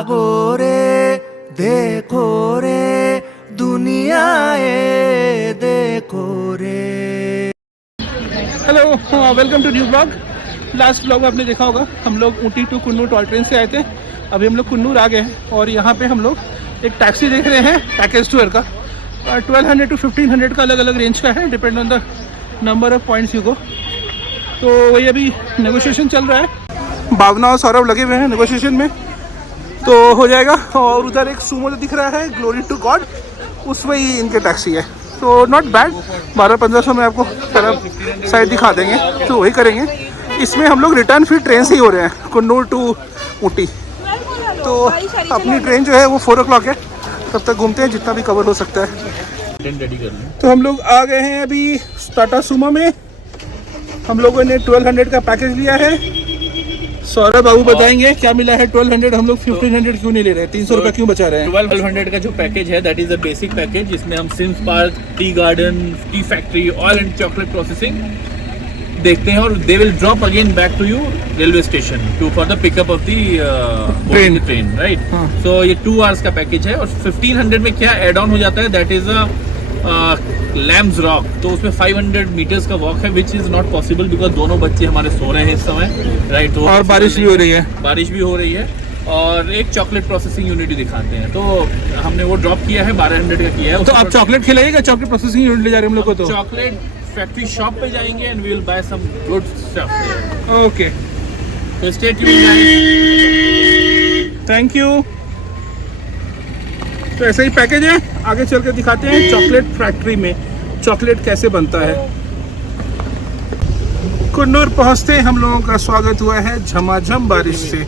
जागो रे देखो रे दुनिया ए देखो रे। Hello, welcome to new blog. Last blog में आपने देखा होगा हम लोग Ooty to Coonoor toy train से आए थे। अभी हम लोग कुन्नूर आ गए हैं और यहाँ पे हम लोग एक टैक्सी देख रहे हैं पैकेज टूर का। 1200 to 1500 का अलग अलग रेंज का है, depend on the number of points you go. तो वही अभी नेगोशिएशन चल रहा है, भावना और सौरभ लगे हुए हैं नेगोशिएशन में, तो हो जाएगा। और उधर एक सूमो दिख रहा है, ग्लोरी टू गॉड, उसमें ही इनके टैक्सी है। तो नॉट बैड, 1200-1500 में आपको तरफ साइड दिखा देंगे, तो वही करेंगे। इसमें हम लोग रिटर्न फिर ट्रेन से ही हो रहे हैं, कुन्नूर टू ऊटी। तो अपनी ट्रेन जो है वो 4 o'clock है, तब तक घूमते हैं जितना भी कवर हो सकता है। तो हम लोग आ गए हैं अभी टाटा सूमो में। हम लोगों ने 1200 का पैकेज लिया है। सौरभ बाबू बताएंगे क्या मिला है 1200, हम लोग 1500 क्यों नहीं ले रहे हैं, 300 रुपये क्यों बचा रहे हैं। 1200 का जो पैकेज है that is a basic package, जिसमें हम Sims park, tea garden, tea factory, oil and chocolate processing देखते हैं, और they will drop again back to you railway station for the pickup of the train, right. So ये 2 hours का package है। और 1500 में क्या एड ऑन हो जाता है, that is a Lamb's Rock. तो उसमें 500 मीटर्स का वॉक है, which is not possible because दोनों बच्चे हमारे सो रहे हैं इस समय, राइट। तो और बारिश भी हो रही है, और एक चॉकलेट प्रोसेसिंग यूनिट दिखाते हैं। तो हमने वो ड्रॉप किया है, 1200 का किया है। तो आप चॉकलेट खिलाइएगा, चॉकलेट प्रोसेसिंग यूनिट ले जा रहे हैं हम लोग को। तो चॉकलेट फैक्ट्री शॉप पे जाएंगे and we will buy some good stuff. Okay, तो stay tuned guys, thank you. तो ऐसा ही पैकेज है, आगे चल के दिखाते हैं चॉकलेट फैक्ट्री में चॉकलेट कैसे बनता है। कुन्नूर पहुंचते हम लोगों का स्वागत हुआ है झमाझम बारिश से।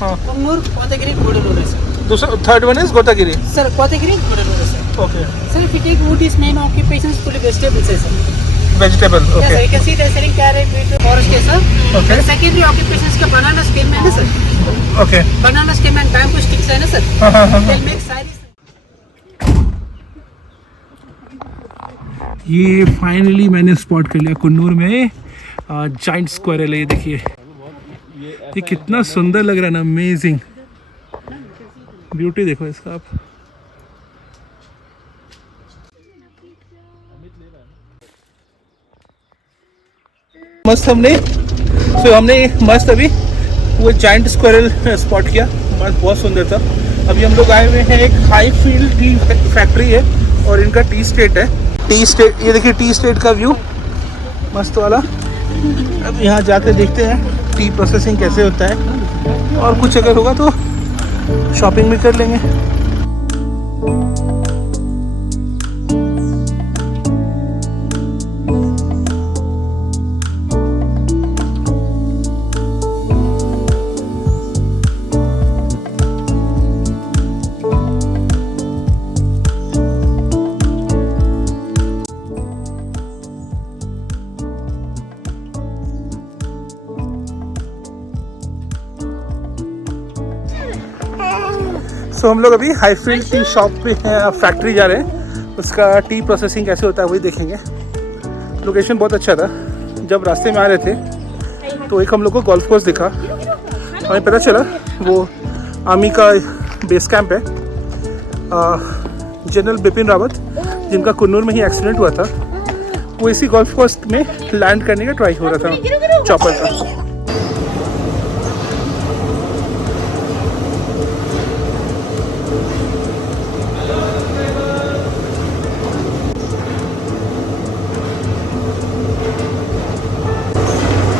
हाँ, कुन्नूर कोतगिरी गूडलूर सर। दूसरा third one is Kotagiri sir, Kotagiri Gudalur sir. Okay sir, if you take wood is main occupations fully vegetables है sir. Vegetable, Yes, okay sir, you can see they're selling carrot, beetroot, forest है sir. Okay. And secondary occupations का banana stem है ना sir. Okay. Banana stem and bamboo sticks है ना sir. They'll make sarees। ये finally मैंने spot कर लिया कुन्नूर में जाइंट स्क्वायरल है। ये देखिए, ये कितना सुंदर लग रहा है ना, अमेजिंग ब्यूटी देखो इसका आप। मस्त हमने मस्त अभी वो जाइंट स्क्वायरल स्पॉट किया, मस्त, बहुत सुंदर था। अभी हम लोग आए हुए हैं एक हाई फील्ड टी फैक्ट्री है और इनका टी स्टेट है। टी स्टेट, ये देखिए टी स्टेट का व्यू मस्त वाला। अब यहाँ जाकर देखते हैं टी प्रोसेसिंग कैसे होता है, और कुछ अगर होगा तो शॉपिंग भी कर लेंगे। सो हम लोग अभी हाईफील्ड टी शॉप पे हैं, फैक्ट्री जा रहे हैं। उसका टी प्रोसेसिंग कैसे होता है वही देखेंगे। लोकेशन बहुत अच्छा था। जब रास्ते में आ रहे थे तो एक हम लोग को गोल्फ कोर्स दिखा, हमें पता चला वो आर्मी का बेस कैंप है। जनरल बिपिन रावत, जिनका कुन्नूर में ही एक्सीडेंट हुआ था, वो इसी गोल्फ कोर्स में लैंड करने का ट्राई हो रहा था चॉपर का।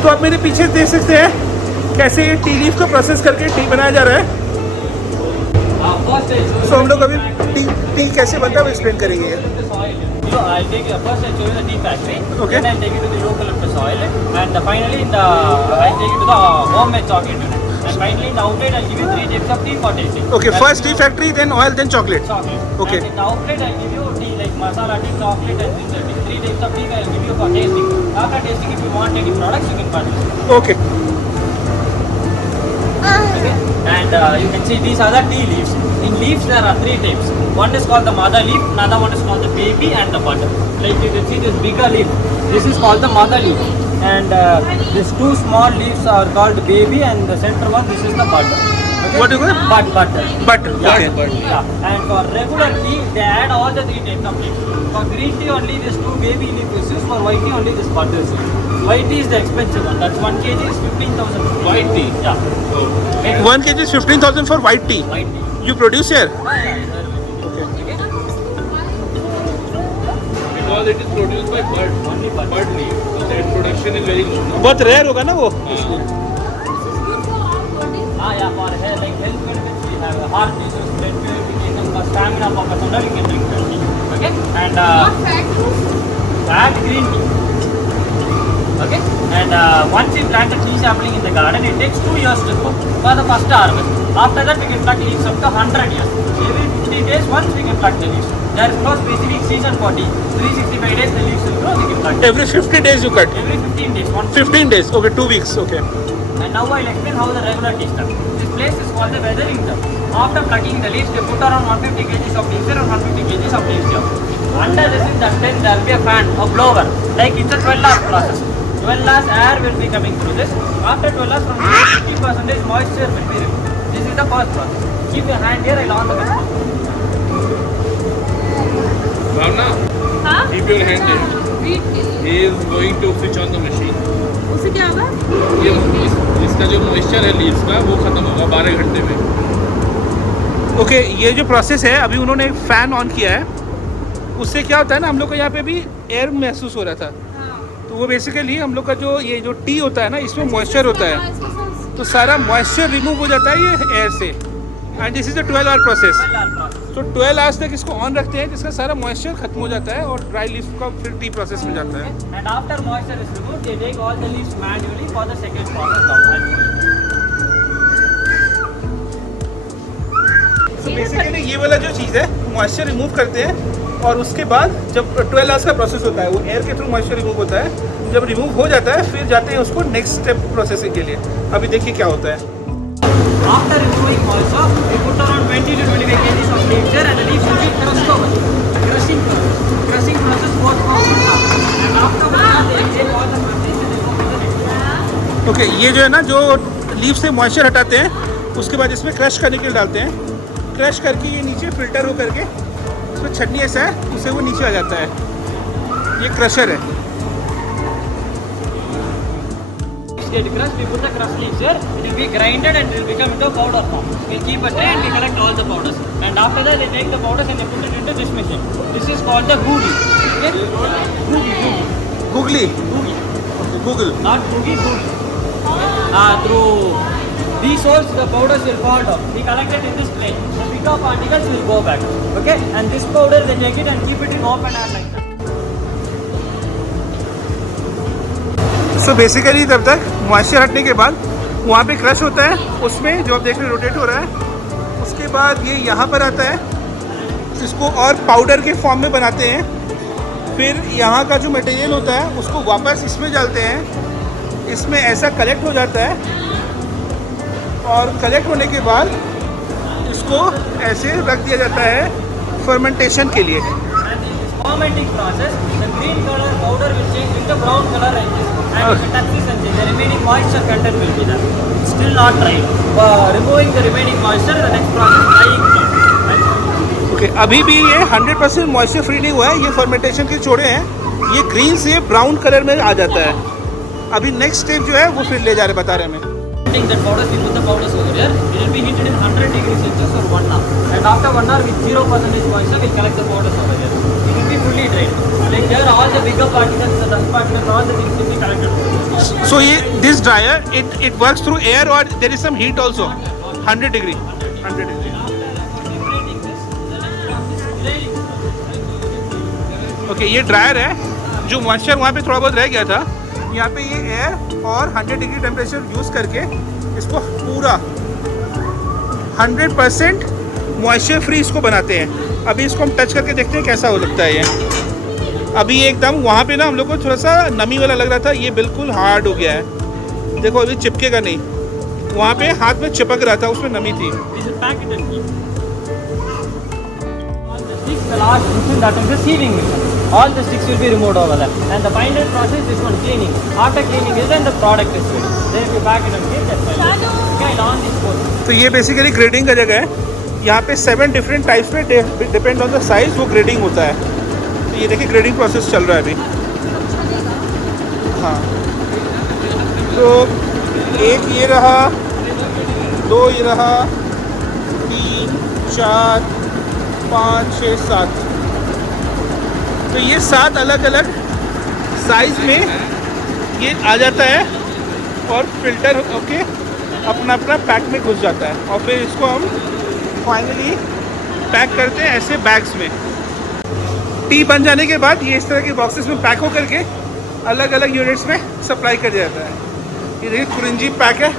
तो आप मेरे पीछे देख सकते हैं कैसे ये टी लीफ को प्रोसेस करके टी बनाया जा रहा है। तो हम लोग अभी टी कैसे बनता है वो एक्सप्लेन करेंगे। So I'll take first I'll show you the tea factory. Okay. Then I'll take you to the eucalyptus oil, and finally I'll take you to the homemade chocolate unit. And finally in the outlet I'll give you 3 types of tea for tasting. Okay, first tea factory, then oil, then chocolate. Chocolate. Okay. And in the outlet I'll give you tea like masala tea, chocolate, and ginger tea. 3 types of tea I'll give you for tasting. After tasting, if you want any products, you can purchase. Okay. Okay. And you can see these are the tea leaves. In leaves there are three types. One is called the mother leaf, another one is called the baby and the bud. Like you can see this bigger leaf, this is called the mother leaf, and these two small leaves are called baby, and the center one, this is the bud. Okay? What do you call it? Bud. But Yeah, okay. yeah. And for regular tea, they add all the three types of leaves. For green tea only this two baby leaf is used. For white tea only this bud is used. White tea is the expensive one. That's 1 kg is 15,000. White tea? Yeah. Okay. 1 kg is 15,000 for white tea. White tea. You produce here? Because it is produced by bird. Only bud. Bird leaf. So their production is very low. No? बहुत rare होगा ना वो. Yeah, for hair, like health benefits, we have heart issues, blood purification, for stamina purpose, and we can drink that tea. Okay? And fat green tea. Okay? And once we plant a tea sapling in the garden, it takes 2 years to grow for the first harvest. After that, we can pluck leaves up to 100 years. Every 50 days, once we can pluck the leaves. There is no specific season for tea. 365 days, the leaves will grow, we can pluck. Every 50 days you cut. Every 15 days, 15 days. Okay, 2 weeks. Okay. And now I'll explain how the regular tea starts. This place is called the weathering drum. After plucking the leaves, they put around 150 kg of leaves and 150 kg of leaves here. Under this is the tent, there will be a fan, a blower. Like it's a 12-hour process. 12 hours air will be coming through this. After 12 hours, from 50% moisture will be removed. This is the first process. Keep your hand here, I'll on the machine. Bhavna, हाँ keep your hand there. Read के लिए He is going to switch on the machine. उसे क्या होगा ये इसका जो moisture है लीव्स का वो खत्म होगा 12 घंटे में. ओके ये जो प्रोसेस है अभी उन्होंने एक फ़ैन ऑन किया है. उससे क्या होता है ना, हम लोग को यहाँ पे भी एयर महसूस हो रहा था. तो वो बेसिकली हम लोग का जो ये जो टी होता है ना, इसमें मॉइस्चर होता है, तो सारा मॉइस्चर रिमूव हो जाता है ये एयर से. And this is a 12 hour process. 12 hour process. तो 12 आवर्स तक इसको ऑन रखते हैं, जिसका सारा मॉइस्चर खत्म हो जाता है और ड्राई लीफ का फिर टी प्रोसेस में जाता है. And after moisture is removed, they take all the leaves manually for the second process down. तो बेसिकली ये वाला जो चीज़ है मॉइस्चर रिमूव करते हैं और उसके बाद जब 12 आवर्स का प्रोसेस होता है वो एयर के थ्रू मॉइस्चर रिमूव होता है. जब रिमूव हो जाता है फिर जाते हैं उसको नेक्स्ट स्टेप प्रोसेसिंग के लिए. अभी देखिए क्या होता है. After removing moisture, we put around 20 to 25 kg of leaves here and the leaves will be crushed over. Crushing process goes on one hour. And after 1 hour, they take all the materials and they go to the next one. Okay ये जो है ना, जो leaf से moisture हटाते हैं उसके बाद इसमें क्रश करने के लिए डालते हैं. क्रश करके ये नीचे फिल्टर हो करके इसमें छन्नी ऐसा है उससे वो नीचे आ जाता है. ये क्रशर है. Get crushed, we put the crushed leaves here, it will be grinded and it will become into powder form. We'll keep a tray and we collect all the powders. And after that, they take the powders and they put it into this machine. This is called the googly. Okay? Googly. Googly. Googly. Google. Not googly, googly. Through these holes, the powders will fall down. We collect it in this tray. The bigger particles will go back. Okay? And this powder, they take it and keep it in open air like that. So basically तब तक moisture हटने के बाद वहाँ पे crush होता है, उसमें जो आप देख रहे हैं रोटेट हो रहा है. उसके बाद ये यहाँ पर आता है, इसको और पाउडर के फॉर्म में बनाते हैं. फिर यहाँ का जो मटेरियल होता है उसको वापस इसमें डालते हैं. इसमें ऐसा कलेक्ट हो जाता है और कलेक्ट होने के बाद इसको ऐसे रख दिया जाता है फर्मेंटेशन के लिए. Fermenting process, the green color powder will change into brown color like this. And if it touches and the remaining moisture content will be there. It's still not dry. Removing the remaining moisture, the next process drying. Okay अभी भी ये 100% moisture free नहीं हुआ है. ये fermentation के छोड़े हैं, ये ग्रीन से ब्राउन कलर में आ जाता है. अभी नेक्स्ट स्टेप जो है वो फिर ले जा रहे बता रहे हैं हमें. That powders, we put the powders over here. It will be heated in 100 degrees Celsius for 1 hour. And after 1 hour with 0% moisture, we'll collect the powders over here. It will be fully dried. Like here, all the bigger particles, the dust particles, all the things will be collected. So this dryer, it works through air or there is some heat also? 100 degree. 100 degree. Okay ये dryer है. जो moisture वहाँ पे थोड़ा बहुत रह गया था, यहाँ पे ये एयर और 100 डिग्री टेम्परेचर यूज़ करके इसको पूरा 100% मॉइस्चर फ्री इसको बनाते हैं. अभी इसको हम टच करके देखते हैं कैसा हो लगता है ये. अभी एकदम वहाँ पे ना हम लोग को थोड़ा सा नमी वाला लग रहा था, ये बिल्कुल हार्ड हो गया है. देखो अभी चिपकेगा नहीं. वहाँ पे हाथ में चिपक रहा था, उसमें नमी थी। This is pack it and keep. All the sticks, the last machine, that is the sealing machine. All the sticks will be removed over there. And the final process is one cleaning. After cleaning is then the product is ready. Then if you pack it and keep, that's fine. Okay, on this board. तो ये basically grading का जगह है। यहाँ पे 7 different types में depend on the size वो grading होता है। तो ये देखिए ग्रेडिंग प्रोसेस चल रहा है अभी। हाँ, तो एक ये रहा, 2 ये रहा, 3, 4, 5, 6, 7। तो ये 7 अलग अलग साइज में ये आ जाता है और फिल्टर होके अपना अपना पैक में घुस जाता है और फिर इसको हम फाइनली पैक करते हैं ऐसे बैग्स में। टी बन जाने के बाद ये इस तरह के बॉक्सेस में पैक हो करके अलग अलग यूनिट्स में सप्लाई कर दिया जाता है। ये देखिए कुरिंजी पैक है।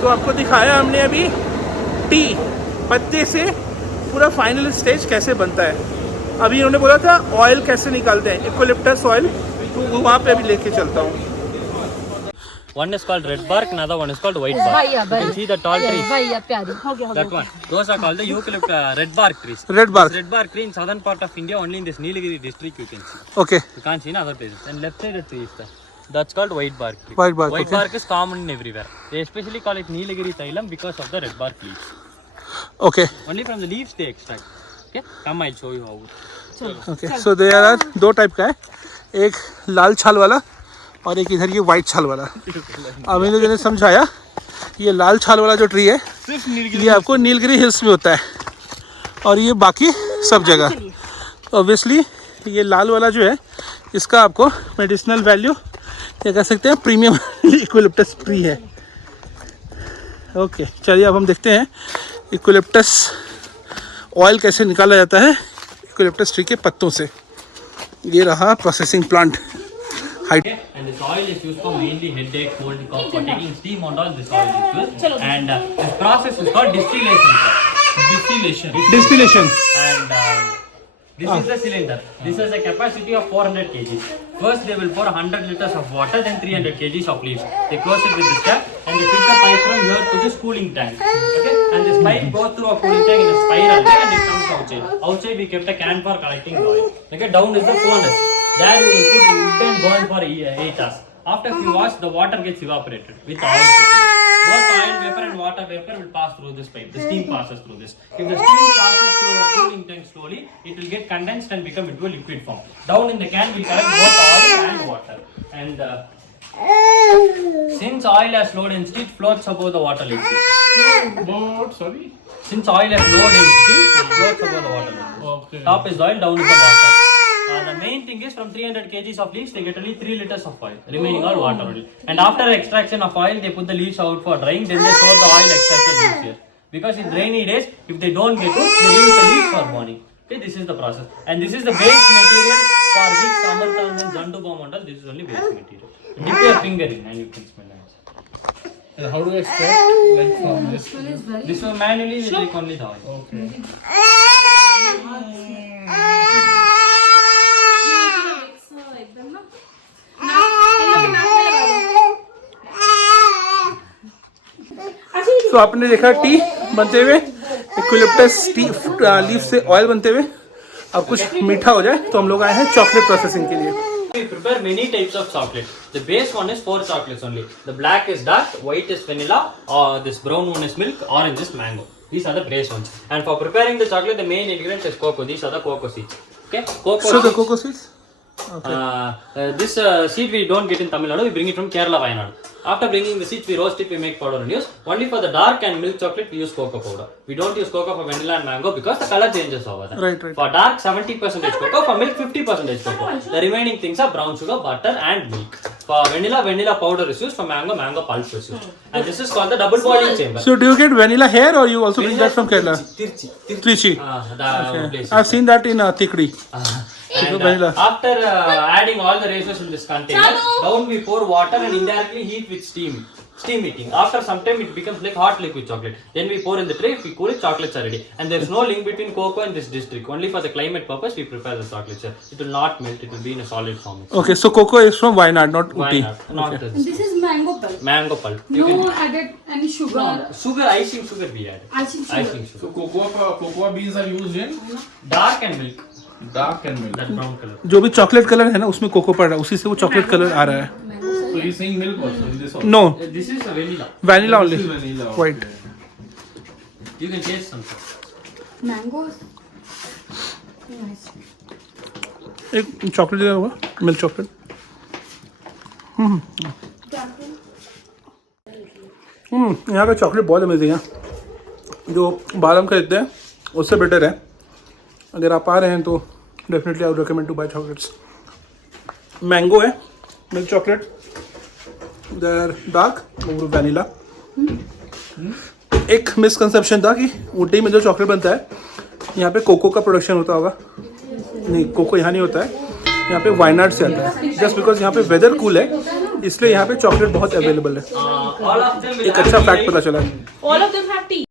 तो आपको दिखाया हमने अभी टी पत्ते से पूरा फाइनल स्टेज कैसे बनता है। अभी उन्होंने बोला था ऑयल कैसे निकालते हैं, इक्वलिप्टस ऑयल, तो वहाँ पे अभी लेके चलता हूँ। One is called red bark, another one is called white bark. You can see the tall trees. That one. Those are called the eucalyptus red bark trees. Red bar, Red bark tree in southern part of India, only in this Nilgiri district you can see. Okay, You can't see in other places. And left side tree is there. That's called white bark tree. White bark, White okay. bark is common everywhere. They especially call it Nilgiri Thailam because of the red bark leaves. Okay, Only from the leaves they extract. Okay? Come, I'll show you how. Okay. So there are 2 type का है, एक लाल छाल वाला और एक इधर ये white छाल वाला। अब इन लोगों ने समझाया ये लाल छाल वाला जो ट्री है ये आपको नीलगिरी हिल्स में होता है और ये बाकी सब जगह। ऑब्वियसली ये लाल वाला जो है इसका आपको मेडिसिनल वैल्यू क्या कह सकते हैं, प्रीमियम इक्विलिप्टस ट्री है। ओके, चलिए अब हम देखते हैं इक्विलिप्टस ऑयल कैसे निकाला जाता है इक्विलिप्टस ट्री के पत्तों से। ये रहा processing plant. Okay? And this oil is used for mainly headache, cold cough, for taking steam and all. This oil is used. And this process is called distillation. Distillation. And this is the cylinder. This has a capacity of 400 kg. First they will pour 100 liters of water, then 300 kg of leaves. They close it with this cap and they fit the pipe from here to this cooling tank. Okay? And this pipe goes through a cooling tank in a spiral way and it comes outside. Outside we kept a can for collecting the oil. Okay? Down is the furnace. There we will put wood and burn for 8 hours. After a few hours, the water gets evaporated with oil vapor. Both oil vapor and water vapor will pass through this pipe. The steam passes through this. If the steam passes through a cooling tank slowly, it will get condensed and become into a liquid form. Down in the can, we collect both oil and water. And since oil has low density, it floats above the water like this. Since oil has low density, it floats above the water like this. Okay. Top is oil, down is the water. The main thing is from 300 kgs of leaves, they get only 3 liters of oil, remaining all water only. And after extraction of oil, they put the leaves out for drying, then they store the oil extracted leaves here. Because in rainy days, if they don't get wood, they leave the leaves for burning. Okay, this is the process. And this is the base material for which Samarthand and Zandu Bomb and all, this is only base material. Dip your finger in and you can smell it. And how do I extract like from this? This one manually will take only the oil. Okay. तो आपने देखा T बनते हुए, इक्विलिप्टस T leaf से oil बनते हुए। अब कुछ मीठा हो जाए तो हम लोग आए हैं चॉकलेट प्रोसेसिंग के लिए। We prepare many types of chocolate. The base one is 4 chocolates only. The black is dark, white is vanilla, this brown one is milk, orange is mango. These are the base ones. And for preparing the chocolate, the main ingredient is cocoa. These are the cocoa seeds. Okay? Cocoa So the seeds. cocoa seeds? This seed we don't get in Tamil Nadu, we bring it from Kerala, Wayanad. After bringing the seeds, we roast it, we make powder and use. Only for the dark and milk chocolate, we use cocoa powder. We don't use cocoa for vanilla and mango because the color changes over there. Right. For dark, 70% cocoa, for milk, 50% cocoa. The remaining things are brown sugar, butter and milk. For vanilla powder is used. For mango pulp is used. And this is called the double boiling chamber. So do you get vanilla here or you also bring that from Kerala? Tirchi. Trichy. The place. I've seen that in Tikri. And vanilla. after adding all the ratios in this container, down we pour water and indirectly heat with steam heating. After some time it becomes like hot liquid chocolate. Then we pour in the tray, if we cool it, chocolates are ready. And there's no link between cocoa and this district. Only for the climate purpose we prepare the chocolate, sir. It will not melt, it will be in a solid form. Okay, so cocoa is from Wayanad, not Why Ooty. not? Not this. This is mango pulp. Mango pulp. You No can, added any sugar. sugar, icing sugar we add. Icing sugar. Icing sugar. So cocoa beans are used in Dark and milk. dark and milk. That brown color. जो भी chocolate colour है ना उसमें cocoa पड़ रहा है, उसी से वो चॉकलेट कलर आ रहा है. So you're saying milk also in this also? No, This is a vanilla. vanilla This only. is vanilla. White. You can taste some. Mango. Nice. एक चॉकलेट दिया हुआ, मिल्क चॉकलेट. यहाँ का चॉकलेट बहुत amazing है. जो बाहर हम खरीदते हैं उससे बेटर है. अगर आप आ रहे हैं तो definitely I would recommend to buy chocolates. Mango है, मिल्क चॉकलेट, देयर डार्क और वैनिला. एक मिसकंसेप्शन था कि ऊटी में जो चॉकलेट बनता है यहाँ पे कोको का प्रोडक्शन होता होगा. नहीं, कोको यहाँ नहीं होता है, यहाँ पे वायनाड से आता है. जस्ट बिकॉज यहाँ पे वेदर कूल है इसलिए यहाँ पे चॉकलेट बहुत अवेलेबल है. All of them will एक अच्छा फैक्ट पता चला है. All of them have tea.